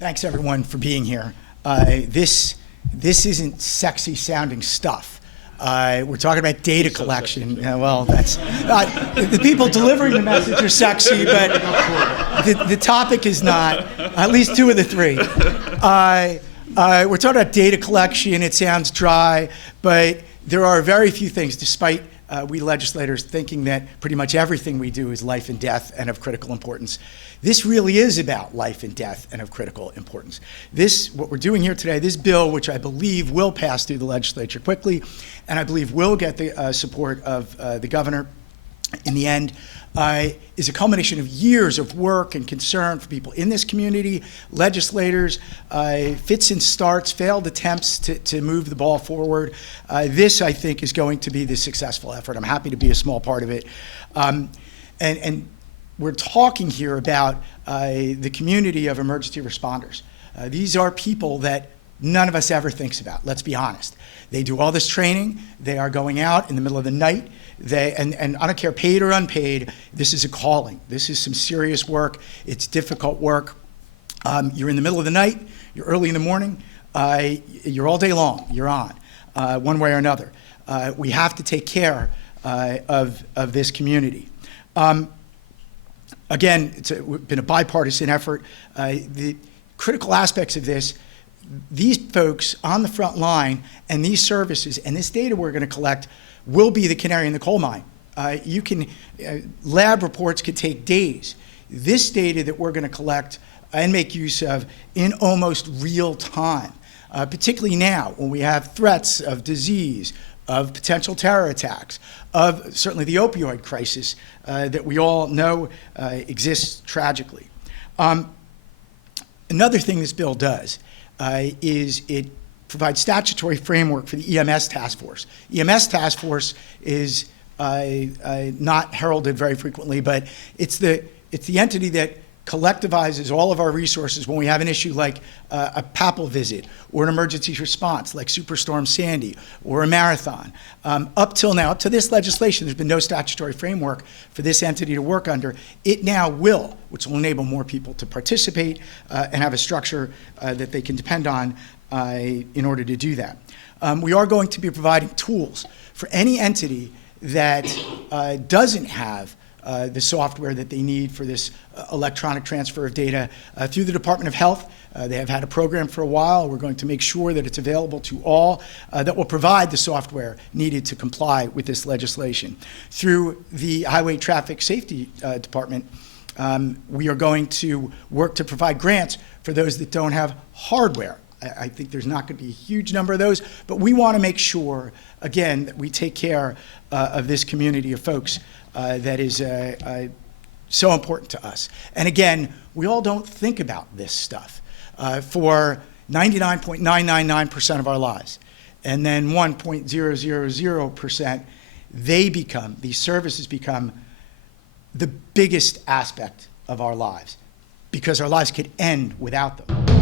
Thanks everyone for being here. This isn't sexy sounding stuff. We're talking about data collection. Well, that's the people delivering the message are sexy, but the topic is not. At least two of the three. We're talking about data collection. It sounds dry, but there are very few things, despite we legislators thinking that pretty much everything we do is life and death and of critical importance. This really is about life and death and of critical importance. What we're doing here today, this bill, which I believe will pass through the legislature quickly, and I believe will get the support of the governor in the end, is a culmination of years of work and concern for people in this community, legislators, fits and starts, failed attempts to move the ball forward. This, I think, is going to be the successful effort. I'm happy to be a small part of it. And we're talking here about the community of emergency responders. These are people that none of us ever thinks about, let's be honest. They do all this training. They are going out in the middle of the night. And I don't care, paid or unpaid, this is a calling. This is some serious work. It's difficult work. You're in the middle of the night. You're early in the morning. You're all day long. You're on, one way or another. We have to take care of this community. Again, it's been a bipartisan effort. The critical aspects of this, these folks on the front line and these services and this data we're going to collect will be the canary in the coal mine. Lab reports could take days. This data that we're going to collect and make use of in almost real time, particularly now when we have threats of disease, of potential terror attacks, of certainly the opioid crisis that we all know exists tragically. Another thing this bill does is it provides statutory framework for the EMS task force. EMS task force is not heralded very frequently, but it's the entity that collectivizes all of our resources when we have an issue like a PAPL visit or an emergency response like Superstorm Sandy or a marathon. Up till now, up to this legislation, there's been no statutory framework for this entity to work under. It now will, which will enable more people to participate and have a structure that they can depend on in order to do that. We are going to be providing tools for any entity that doesn't have the software that they need for this electronic transfer of data through the Department of Health. They have had a program for a while. We're going to make sure that it's available to all that will provide the software needed to comply with this legislation. Through the Highway Traffic Safety Department, we are going to work to provide grants for those that don't have hardware. I think there's not going to be a huge number of those, but we want to make sure, again, that we take care of this community of folks that is so important to us. And again, we all don't think about this stuff for 99.999% of our lives. And then 1.000%, these services become the biggest aspect of our lives because our lives could end without them.